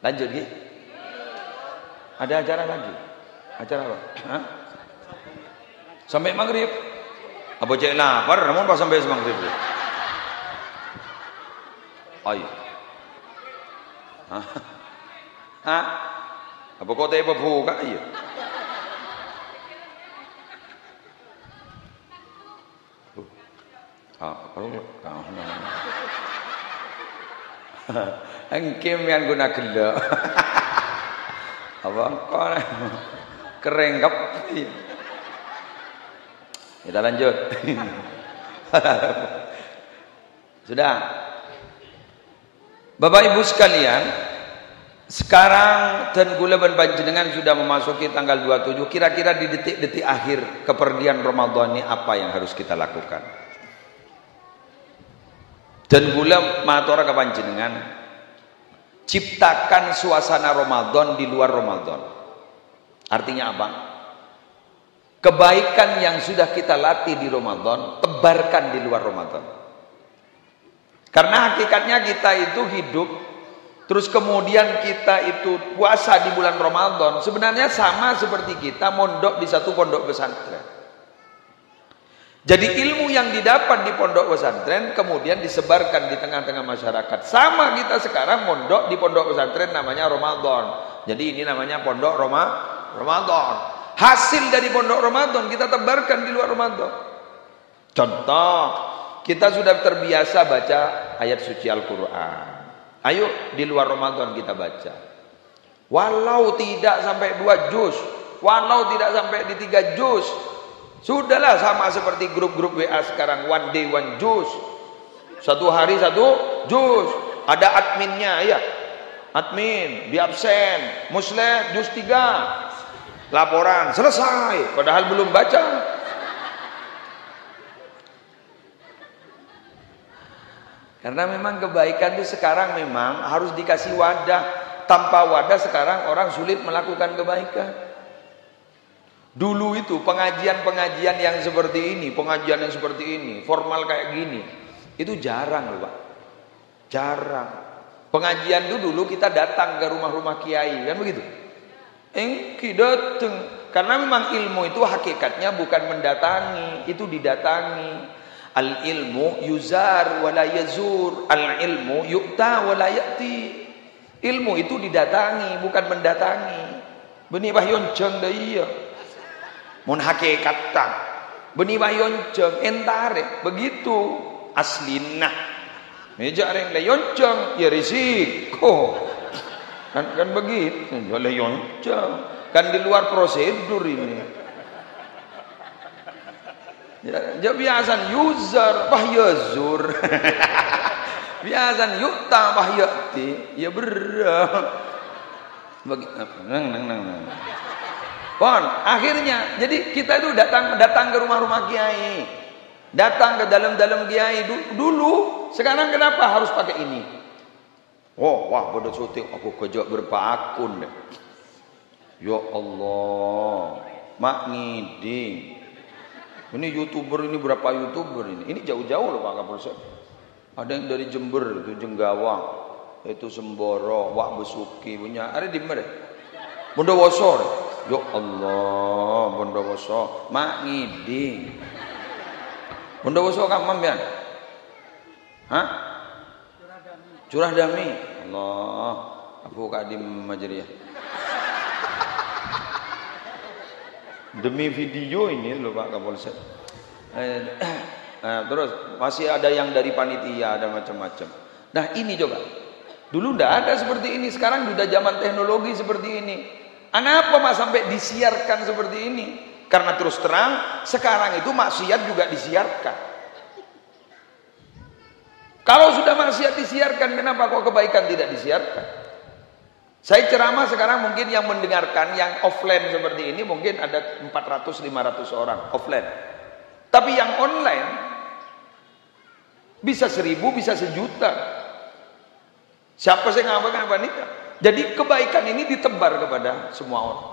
lanjut Gi. Ada acara lagi? Acara apa? Hah? Sampai maghrib. Apa cek lapar? Namun pas sampai maghrib. Ayo. Hah? Apa kau tak buka iya? Kalau engkem yang guna gelak. Apa kau kerenggap? Kita lanjut. Sudah. Bapak Ibu sekalian, sekarang dan gula ban panjenengan sudah memasuki tanggal 27. Kira-kira di detik-detik akhir kepergian Ramadan ini apa yang harus kita lakukan? Dan gula matur ke panjenengan, ciptakan suasana Ramadan di luar Ramadan. Artinya apa? Kebaikan yang sudah kita latih di Ramadan, tebarkan di luar Ramadan. Karena hakikatnya kita itu hidup, terus kemudian kita itu puasa di bulan Ramadan, sebenarnya sama seperti kita mondok di satu pondok pesantren. Jadi ilmu yang didapat di pondok pesantren kemudian disebarkan di tengah-tengah masyarakat. Sama kita sekarang mondok di pondok pesantren namanya Ramadan. Jadi ini namanya pondok Ramadan. Hasil dari pondok Ramadan kita tebarkan di luar Ramadan. Contoh, kita sudah terbiasa baca ayat suci Al-Quran. Ayo di luar Ramadan kita baca. Walau tidak sampai 2 juz, walau tidak sampai di 3 juz, sudahlah sama seperti grup-grup WA sekarang, one day one juz. Satu hari 1 juz. Ada adminnya ya. Admin, di absen, muslim juz 3. Laporan, selesai. Padahal belum baca. Karena memang kebaikan itu sekarang memang harus dikasih wadah. Tanpa wadah sekarang orang sulit melakukan kebaikan. Dulu itu pengajian-pengajian yang seperti ini, pengajian yang seperti ini, formal kayak gini, itu jarang loh Pak. Jarang. Pengajian itu dulu kita datang ke rumah-rumah kiai, kan begitu? Datang. Karena memang ilmu itu hakikatnya bukan mendatangi, itu didatangi. Al ilmu yuzar wala yazur, al ilmu yu'ta wala ya'ti. Ilmu itu didatangi bukan mendatangi. Benih bahyon jeng dah iya. Mun hakikatan benih bahyon jeng entare begitu aslinah. Meja reng layon jeng ya risiko. Kan begitu. Layon jeng. Kan di luar prosedur ini. Ya biasan yuzar wahyazur. Biasan yu'ta wahyati. Ya berah. Nang. Pon, akhirnya jadi kita itu datang ke rumah-rumah kiai. Datang ke dalam-dalam kiai dulu. Sekarang kenapa harus pakai ini? Oh, wah bodoh syuting aku kerja berapa akun deh. Ya Allah, mak ngiding. Ini YouTuber ini berapa YouTuber ini? Ini jauh-jauh loh Pak Kapolsek. Ada yang dari Jember itu Jenggawang, itu Semboro, Wak Besuki punya. Ada di mana? Bondowoso. Ya Allah, Bondowoso, mak ngiding. Bondowoso kapan pian? Hah? Curah Dami. Allah, Abu Kadim Majriyah. Demi video ini loh Pak Kapolsek. Terus masih ada yang dari panitia, ada macam-macam. Nah ini coba. Dulu ndak ada seperti ini. Sekarang sudah zaman teknologi seperti ini. Kenapa mas sampai disiarkan seperti ini? Karena terus terang sekarang itu maksiat juga disiarkan. Kalau sudah maksiat disiarkan, kenapa kok kebaikan tidak disiarkan? Saya ceramah sekarang mungkin yang mendengarkan yang offline seperti ini mungkin ada 400-500 orang offline. Tapi yang online bisa 1000, bisa 1 juta. Siapa sih ngapa nikah? Jadi kebaikan ini ditebar kepada semua orang.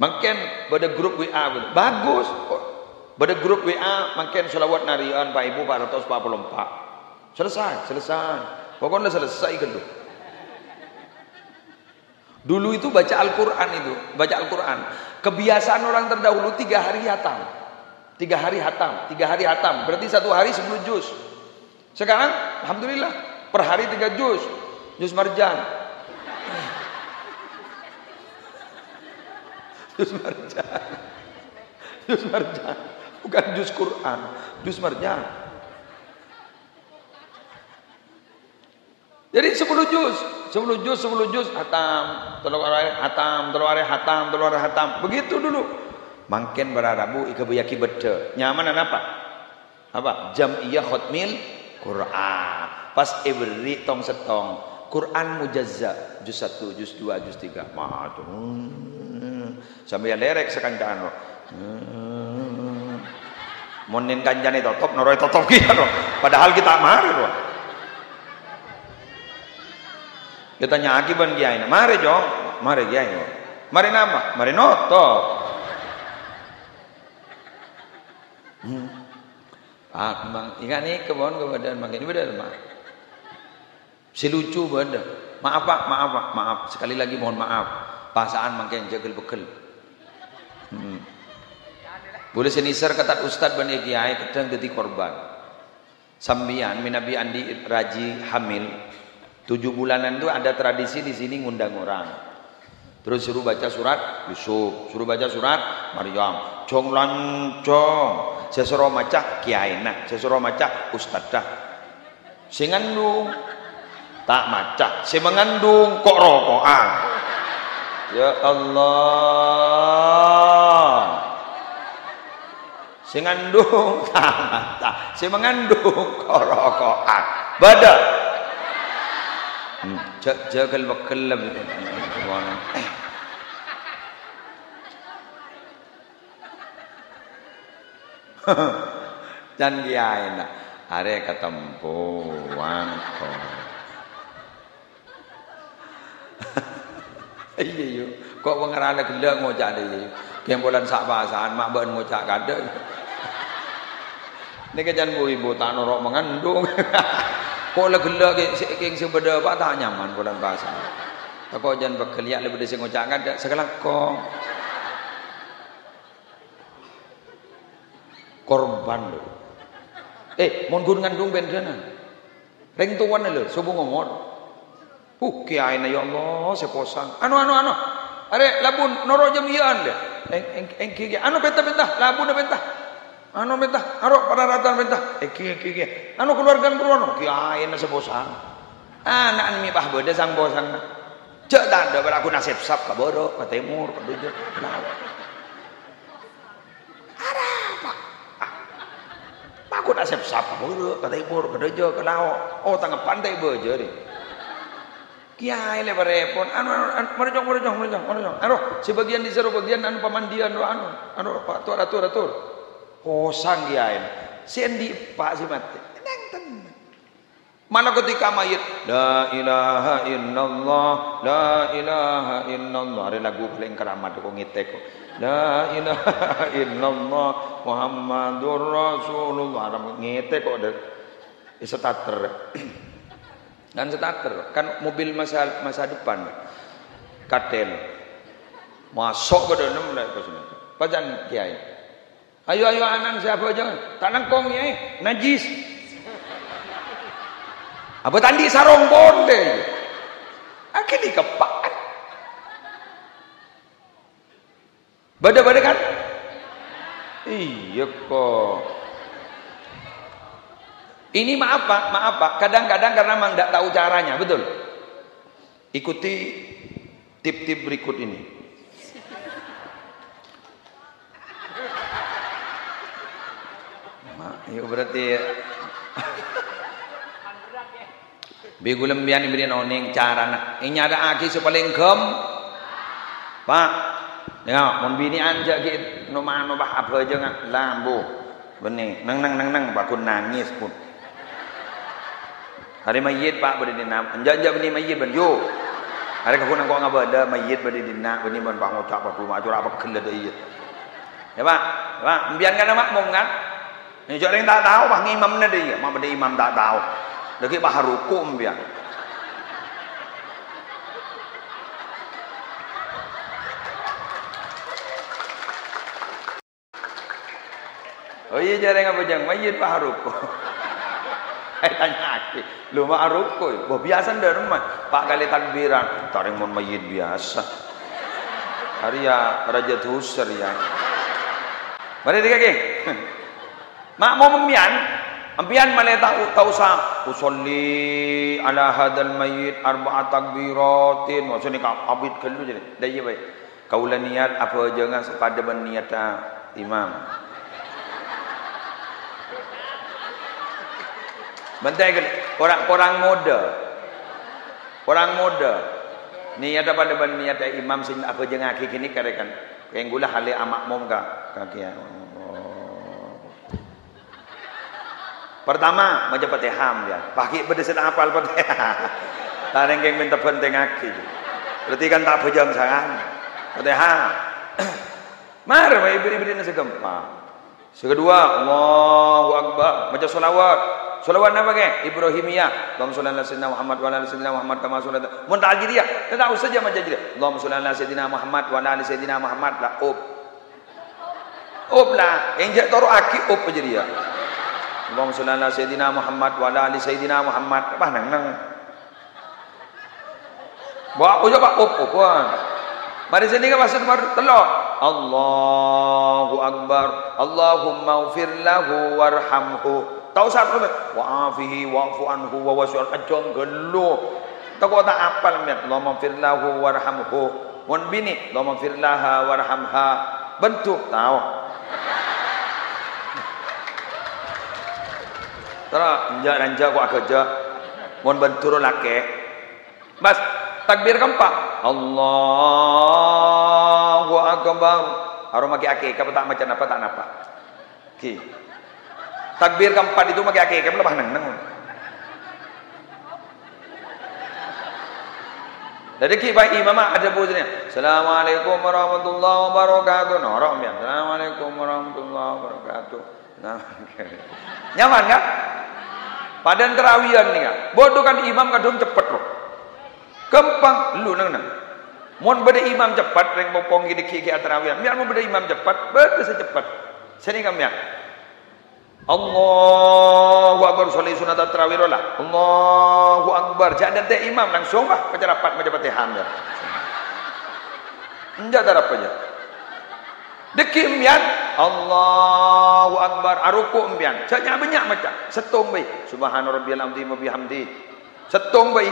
Makin pada grup WA bagus. Pada grup WA makin selawat narian Pak Ibu 444. Selesai. Pokoknya selesai gitu. Dulu itu baca Al-Quran kebiasaan orang terdahulu 3 hari hatam. 3 hari hatam. Berarti 1 hari 10 juz. Sekarang Alhamdulillah per hari 3 juz. Juz marjan. Jus marjan. Jus marjan. Bukan jus Quran, jus marjan. Jadi 10 jus hatam, telur are hatam. Begitu dulu. Mangken berarabu ika buyaki bede. Nyaman apa? Apa? Jam'iyah khutmil Quran. Pas every tong setong. Quran mujazza juz 1, juz 2, juz 3. Sampai lerek sekancaan loh. Monin kanjane totop noroi totop kita loh. Padahal kita mari loh. Kita nyaki ban kiai. Mari jong, mari kiai. Mari nama, mari noto. Mang ingat nih kebon kebadan makin benar mah. Si lucu bener. Maaf Pak, maaf. Sekali lagi mohon maaf. Pasaan makin jagel bekel. Boleh senisar kata Ustad ban kiai kadang dadi korban. Sambian minabi andi raji hamil 7 bulanan itu ada tradisi di sini ngundang orang. Terus suruh baca surat Yusuf, suruh baca surat Maryam. Jong lancong. Sesuruh maca kiaina, sesuruh maca ustadzah. Sing ngandung tak maca, sing mengandung kok rokokan. Ya Allah. Sing ngandung tak maca, sing mengandung kok rokokan. Badak. Jagal bekelem. Dan kiai nak are ketempo wangko. Iya yo, kok pengarane gelek ngocak deh. Kembolan sak bahasan mak ben ngocak kadek. Nek jan ibu tak norok mengandung. Kok le gelek sing sebeda pak tak nyaman bolan bahasa. Kok jan bekeliak lebih sing ngocak kadek segala kok. Korban lho. Mon gun ngandung bendenan. Reng tuan lho, subuh ngomong. Kiai na ya Allah, seposang. Anu. Are labun noro jam ian deh. Ki anu bentah, labun bentah. Anu bentah, aro pararatan bentah. Ki. Anu keluarga keluar kiai na seposang. Anak mi bah beda sang bosang. Cek tanda beraku nasib sap ka boro, ka timur, ka dujo. Aku nak sap buru, ke timur, ke dojo, ke laut. Oh, tengah pantai bejo ni. Kiai le berepon. Merejong. Anu, sebagian di seru bagian anu pamandian anu pak atur. Kosang kiai. Sendi pak si mati. Mana ketika mayit la ilaha illallah ada lagu paling keramat kok ngitek kok la ilaha illallah Muhammadur Rasulullah ada ngitek kok ada starter dan starter kan mobil masa depan kadel masuk ke dalam mulai ke sini pajan kiai ayo anak siapa jangan tak nangkong kiai najis. Apa tadi sarong bonde? Akhirnya dikepak. Bada kan? Iya kok. Ini maaf Pak. Kadang-kadang karena memang tidak tahu caranya, betul. Ikuti tip-tip berikut ini. Iya berarti. Bigulam bian ibri noning cara nak. Ini ada aki sepaling gem. Pak. Ya, mun bini anja ki no bah apa aja ngak lambu. Benih, nang bakun nangis pun. Hari mayit Pak beri dinam. Anja benih mayit ben yo. Hari kakun nang kok ngabada mayit beri dina benih ben pak ngocak pak rumah curah apa kele deui. Ya Pak. Bian kan mak mong kan. Ni jok ring tak tahu bah ngimam na deui. Mak beri imam tak tahu. Lagi bahar hukum biar. Oh iya jarang apa jang mayit bahar hukum. Tanya aki, lu bahar hukum. Wah biasa dah rumah. Pak kali takbiran, taring mon mayit biasa. Arya Raja Tusar ya. Mari dikaki. Makmum ampian malay tahu sa usolli ala hadal mayyit arba'at takbiratin. Maksudnya kau abid kelu jadi. Dah iya baik. Kaulah niat apa jangan sepada berniat imam. Bentai orang muda. Orang muda. Niat pada berniat imam sin apa jangan akik ini karekan. Yang gula hale makmum kaki. Pertama macam Fatihah ya. Pakai berdasar hafal Fatihah. Tareng yang minta penting aki. Berarti kan tak bejang sangat. Fatihah. Mar ibu-ibu ini segempa. Kedua, Allahu Akbar. Macam solawat. Solawat apa ke? Ibrahimiyah. Allahumma sholli ala sayyidina Muhammad wa ala ali sayyidina Muhammad kama sholaita. Mun ta'jiliyah. Tak usah saja macam jadi. Allahumma sholli ala sayyidina Muhammad wa ala ali sayyidina Muhammad la up lah. Enjak toro aki up aja dia. Allahumma sholli ala sayyidina Muhammad wa ala ali sayyidina Muhammad. Apa nang. Buat apa coba up. Mari sini ke maksud telok. Allahu Akbar. Allahumma ufir lahu warhamhu. Tahu siapa tu? Wa'afihi wa'fu anhu wa wasi'al ajam gelu. Tahu tak apal miat. Allahumma ufir lahu warhamhu. Mun bini. Allahumma ufir laha warhamha. Bentuk tahu. Terus ranjak kau kerja. Mun bentur laki. Bas takbir keempat. Allahu Akbar. Harum maki akik. Kau tak macam apa tak napa. Ki. Takbir keempat itu maki akik. Kau lebah nang. Jadi ki baik imam ada bunyinya. Assalamualaikum warahmatullahi wabarakatuh. Norok ya. Assalamualaikum warahmatullahi wabarakatuh. Nyaman kan? Padan terawihan ni kan. Bodoh kan imam kadang cepat loh. Kempang lu nang. Mon beda imam cepat reng popong gini ki terawihan. Biar mau beda imam cepat, betul secepat. Sini kami ya. Allahu Akbar sholli sunat tarawih lah. Allahu Akbar. Jangan teh imam langsung bah baca rapat macam Fatihah ya. Enggak ada apa aja. Dekim pian Allahu Akbar aruku pian. Jangan banyak macam setung baik. Subhana rabbiyal azim wa bihamdi. Setung baik.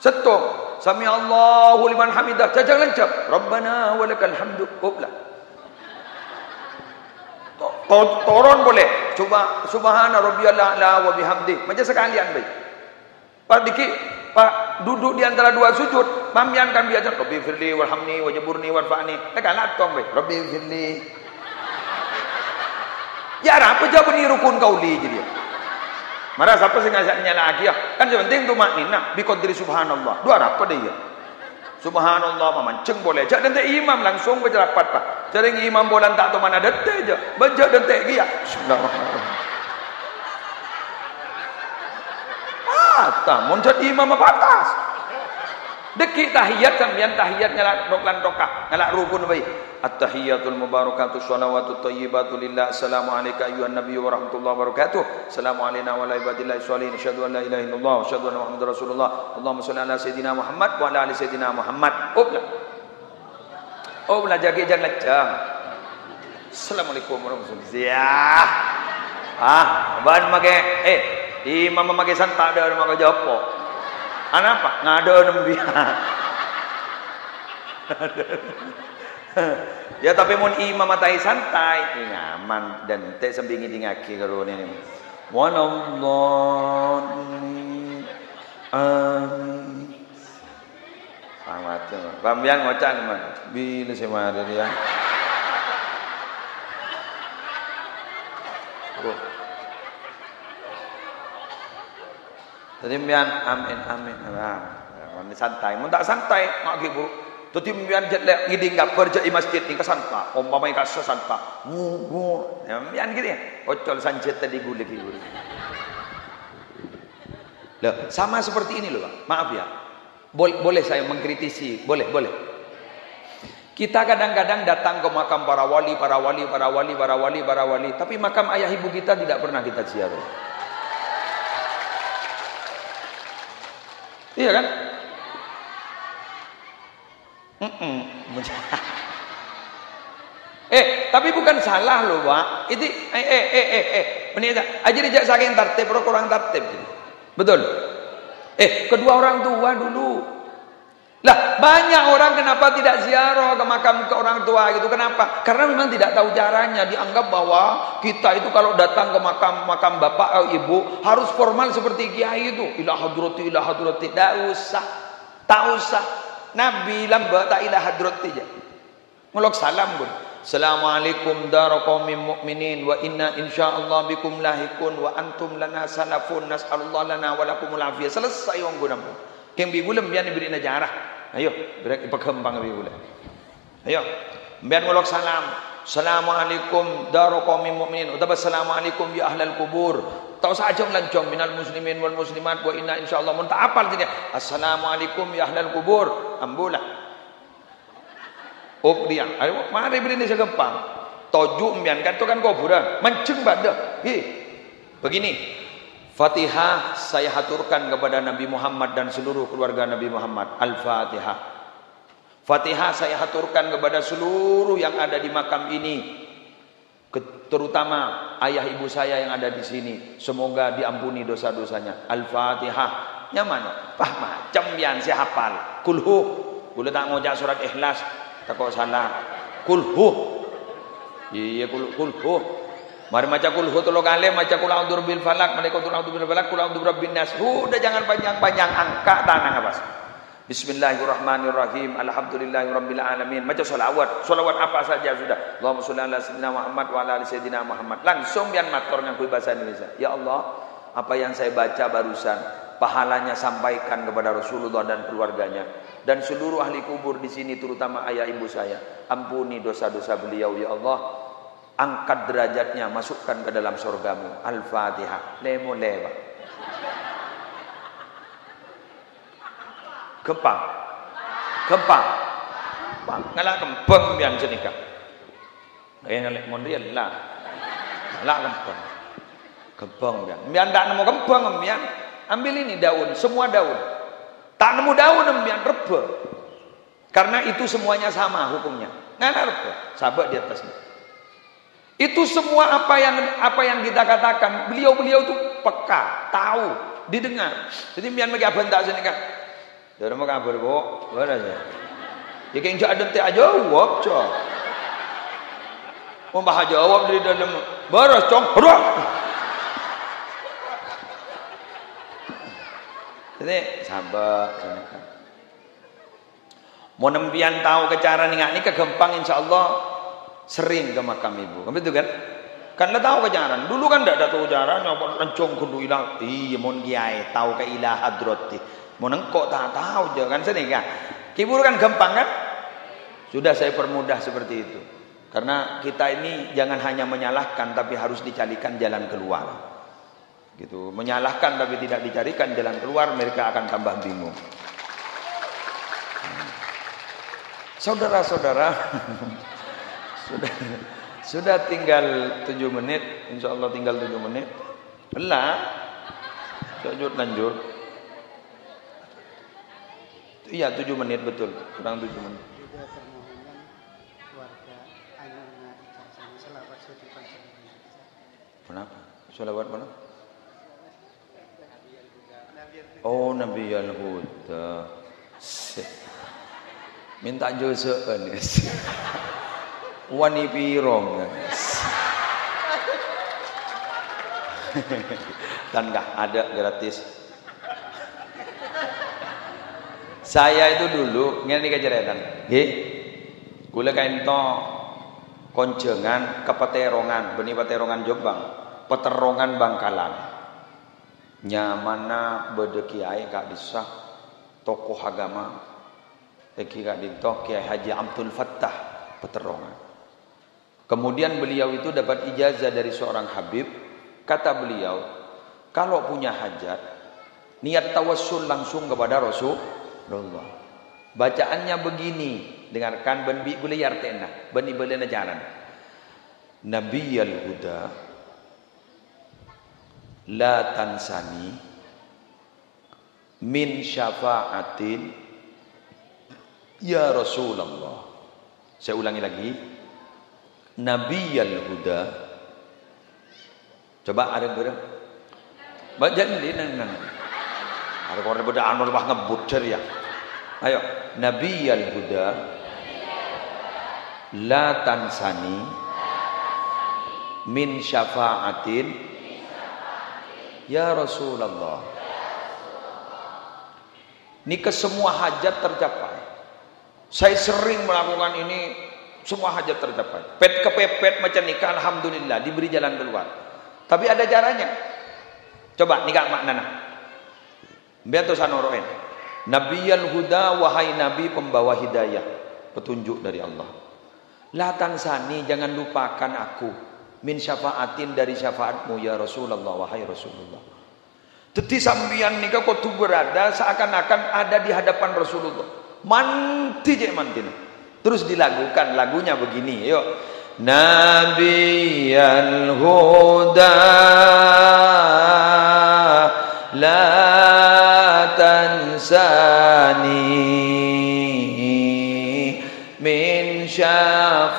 Setung. Sami Allahu liman hamidah. Jangan lancap. Rabbana walakal hamdu. Ublah. Toron boleh. Coba subhana rabbiyal a'la wa bihamdi. Macam sekalian baik. Pak dikit Pak duduk di antara dua sujud, mamian kan biasa Rabbi firli warhamni wajburni warfa'ni. Tekan latong baik. Rabbi firli. Ya apa jawab ni rukun kauli jadi. Marah siapa sih ngajak lagi ya? Kan yang penting tu maknina bi qadri subhanallah. Dua apa dia? Subhanallah mamanceng boleh. Jak dan imam langsung baca rapat pak. Jaring imam bolan tak tahu mana detik je. Baca dan dia. Subhanallah. Mun jadi imam apa atas. Dekik tahiyat sampean tahiyat ngalak roklan rokah, ngalak rukun baik. At-tahiyatul mubarakatuh shalawatut thayyibatu lillah. Assalamu alayka ayyuhan nabiyyu wa rahmatullahi wa barakatuh. Assalamu alayna wa ala ibadillahi sholihin. Asyhadu an la ilaha illallah wa asyhadu anna muhammadar rasulullah. Allahumma shalli ala sayidina Muhammad wa ala ali sayidina Muhammad. Oblah jagi jangan lecang. Assalamualaikum warahmatullahi wabarakatuh. Ban make imam memakai santak ada maka jawab. Apa? Ngada nembian. Ya tapi mun imam matai santai nyaman dan teh sembingi dingaki karo ini. Walallani amin. Pamatu. Pambian ngocan man. Bila semare dia. Jadi mian amin amin. Nah, santai. Mun tak santai mak ibu. Tadi mian jelek ngiding gaper je masjid ni kesanpa. Umpamanya ka sanpa. Ya mian gitu ya. Ocol sanjet tadi gule gule. Loh, sama seperti ini loh, Pak. Maaf ya. Boleh saya mengkritisi? Boleh. Kita kadang-kadang datang ke makam para wali, tapi makam ayah ibu kita tidak pernah kita ziarah. Iya kan? Tapi bukan salah loh, Pak. Itu menit aja dijak saking tertib, kurang tertib. Betul. Kedua orang tua dulu. Lah, banyak orang kenapa tidak ziarah ke makam ke orang tua gitu. Kenapa? Karena memang tidak tahu caranya. Dianggap bahwa kita itu kalau datang ke makam bapak atau ibu harus formal seperti kiai itu. Ila hadrati, ila hadrati. Tak usah. Nabi lamba tak ila hadrati aja. Mulak salam pun. Assalamualaikum dara qaumin mu'minin wa inna insyaallah bikum lahikun wa antum lana salafun nas'alullah lana wa lakumul afiyah. Selesai wong guna. Keng bigulam bian diberi najarah. Ayo, berek pagembang bigulam. Ayo, bian mulak salam. Assalamualaikum dara qaumin mu'minin. Utawa assalamualaikum ya ahlal kubur. Tahu saja melancong minal muslimin wal muslimat wa inna insyaallah mun tak apal dia. Assalamualaikum ya ahlal kubur. Ambulah. Dia, ayo mari beri ni segempang. Toju mbian kan tu kan kuburan. Mancing badak. Begini. Fatihah saya haturkan kepada Nabi Muhammad dan seluruh keluarga Nabi Muhammad. Al-Fatihah. Fatihah saya haturkan kepada seluruh yang ada di makam ini. Terutama ayah ibu saya yang ada di sini. Semoga diampuni dosa-dosanya. Al-Fatihah. Nyaman. Macam bian saya hafal. Kulhu. Boleh tak ngojak surat Ikhlas. Tak kau salah. Kulhu. Iya kulhu. Mari maca kulhu tolo kali, maca kul a'udzu bil falak, malaikat a'udzu bil falak, kul a'udzu birabbin nas. Udah jangan panjang-panjang angka tanah apa. Bismillahirrahmanirrahim. Alhamdulillahirabbil alamin. Maca selawat. Selawat apa saja sudah. Allahumma shalli ala sayyidina Muhammad wa ala ali sayyidina Muhammad. Langsung biar matur nganggo bahasa Indonesia. Ya Allah, apa yang saya baca barusan, pahalanya sampaikan kepada Rasulullah dan keluarganya dan seluruh ahli kubur di sini terutama ayah ibu saya. Ampuni dosa-dosa beliau ya Allah. Angkat derajatnya, masukkan ke dalam surgamu. Al-Fatihah. Lemo lewa. Kempang. Ngalak kempeng bian senika. Ngalak mondrian lah. Ngalak kempeng. Kempeng bian. Bian tak nemu kempeng bian. Ambil ini daun, semua daun. Tak nemu daun bian rebe. Karena itu semuanya sama hukumnya. Ngalak rebe. Sabar di atasnya. Itu semua apa yang kita katakan, beliau itu peka, tahu, didengar. Jadi biar mereka bentak sini kan. Dari mau kabar kok, mana aja. Ya kayak enggak ada tak jawab, cok. Mau bah jawab dari dalam baras cong, rok. Jadi sabar, kan. Mau nembian tahu ke cara nih kegempang insyaallah. Sering ke makam ibu, kan betul kan? Kan tahu kejaran. Dulu kan tidak tahu jaran, apa rencong kudu ilang. Iya, mon kiai tahu ke ilah hadrati. Mon engkau tak tahu je kan sini kan? Kibur kan gampang kan? Sudah saya permudah seperti itu. Karena kita ini jangan hanya menyalahkan, tapi harus dicarikan jalan keluar. Gitu, menyalahkan tapi tidak dicarikan jalan keluar, mereka akan tambah bingung. Saudara-saudara. Sudah tinggal 7 menit, insya Allah tinggal 7 menit. Belah, lanjut. Iya 7 menit betul, kurang 7 menit. Juga permohonan warga Anyarnya ijazahnya selawat sudi panjenengan. Kenapa? Selawat mana? Oh Nabi Al-Huda. Minta josean. Wani pirong. Dan enggak ada gratis. Saya itu dulu ngene iki ceretan. Nggih. Kula kaento konjengan kepeterongan, beni peterongan Jombang, peterongan Bangkalan. Nyamana bede kiai gak bisa tokoh agama. Iki gak dintoh Kiai Haji Abdul Fattah peterongan. Kemudian beliau itu dapat ijazah dari seorang habib. Kata beliau, kalau punya hajat, niat tawassul langsung kepada Rasulullah. Bacaannya begini, dengarkan ben bi boleh yartena, ben boleh najaran. Nabiyal huda la tansani min syafa'atin Ya Rasulullah. Saya ulangi lagi. Nabiyal huda. Coba ada yang baca ini nang. Ada orang pada anur bah ngebut ya. Ayo, Nabiyal huda. La tansani min syafa'atin ya Rasulullah. Ini ke semua hajat tercapai. Saya sering melakukan ini, semua hajat tercapai. Pet kepepet macam nikah, alhamdulillah diberi jalan keluar. Tapi ada caranya. Coba nikah maknana. Biar tu sanoroen. Nabiyal huda, wahai nabi pembawa hidayah, petunjuk dari Allah. La tansani, jangan lupakan aku. Min syafaatin, dari syafaatmu ya Rasulullah, wahai Rasulullah. Teti sambian nikah kau tu berada seakan-akan ada di hadapan Rasulullah. Manti je mantin. Terus dilagukan lagunya begini, yuk. Nabiyal huda la tansani min syafa'atin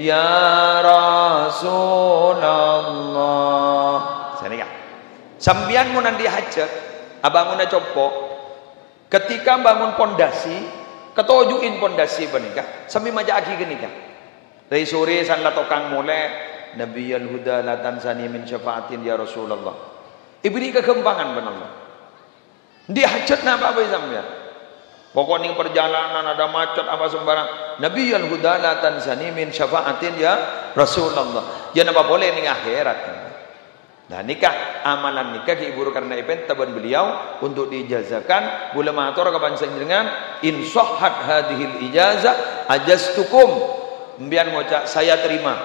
ya Rasulullah. Sambian mun nanti hajat, abanguna copo. Ketika bangun pondasi, ketojuin pondasi penikah, sambil maja aki genikah. Dari sore sanla tokang mulai, Nabiyal huda la tansani min syafaatin ya Rasulullah. Ibni kekembangan benallah. Di hajat napa apa sambian? Pokoknya perjalanan ada macet apa sembarang. Nabiyal huda la tansani min syafaatin ya Rasulullah. Ya napa boleh ning akhirat. Nah nikah, amalan nikah diibur karena event taban beliau untuk diijazahkan bula matur kapan dengan in sahhat hadhil ijazah ajastukum mbian ngoca saya terima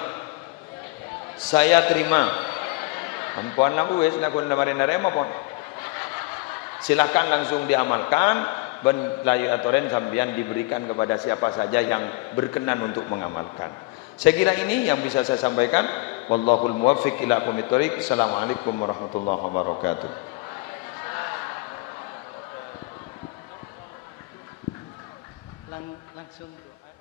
ampun lagu wis nakun namarin narema pon silakan langsung diamalkan ben layu atoren sambian diberikan kepada siapa saja yang berkenan untuk mengamalkan. Saya kira ini yang bisa saya sampaikan. Wallahul muwaffiq ila aqwamit thoriq. Assalamualaikum warahmatullahi wabarakatuh. Langsung doa.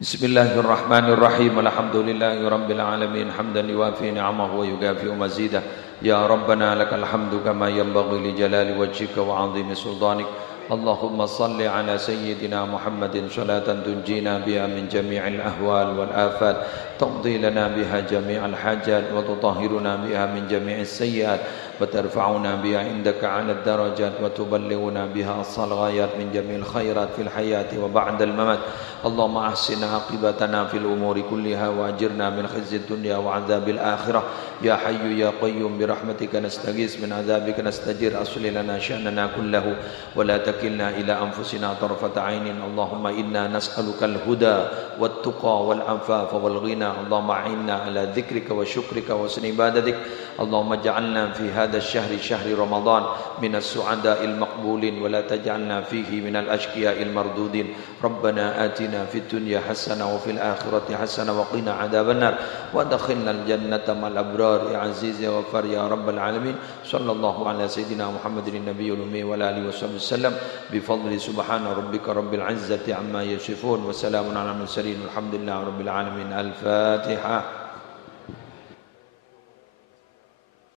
Bismillahirrahmanirrahim. Alhamdulillahirabbil alamin hamdan yuwafi ni'amahu wa yukafi mazidah. Ya Rabbana lakal hamdu kama yanbaghi li jalali wajhika wa 'azimi sultanik. Allahumma salli ala sayyidina Muhammadin salatan tunjina biha min jami'il ahwal wal afat taqdi lana biha jami'al hajat wa tutahhiruna biha min jami'is sayyiat wa tarfa'una biha indaka 'ala darajat wa tuballighuna biha as-sal ghayat min jami'il khairat fil hayati wa ba'dal mamat. Allahumma ahsina aqibatana fil umuri kulliha wa ajirna min khizyid dunya wa 'adzabil akhirah. Ya hayyu ya qayyum bi rahmatika nastaghits min 'adzabika nastajir asli lana sya'nana kullahu wa la takilna ila anfusina tarfata 'ainin. Allahumma inna nas'alukal huda wat tuqa wal afafa wal ghina. Allahumma a'inna ala dzikrika wa syukrika wa husni ibadatik. Allahumma ja'alna fi hadzal syahri syahri Ramadan minas su'ada'il maqbulin wa la taj'alna fihi minal ashqiya'il mardudin. Rabbana atina fid dunya hasanah wa fil akhirati hasanah wa qina adzabannar wa adkhilnal jannata ma'al abrar ya aziz ya ghaffar ya rabbal alamin. Sallallahu ala sayyidina Muhammadin nabiyil ummi wa alihi wasallam bi fadli subhana rabbika rabbil izzati amma yasifun wa salamun ala mursalin walhamdulillahi rabbil alamin. Al-Fatihah.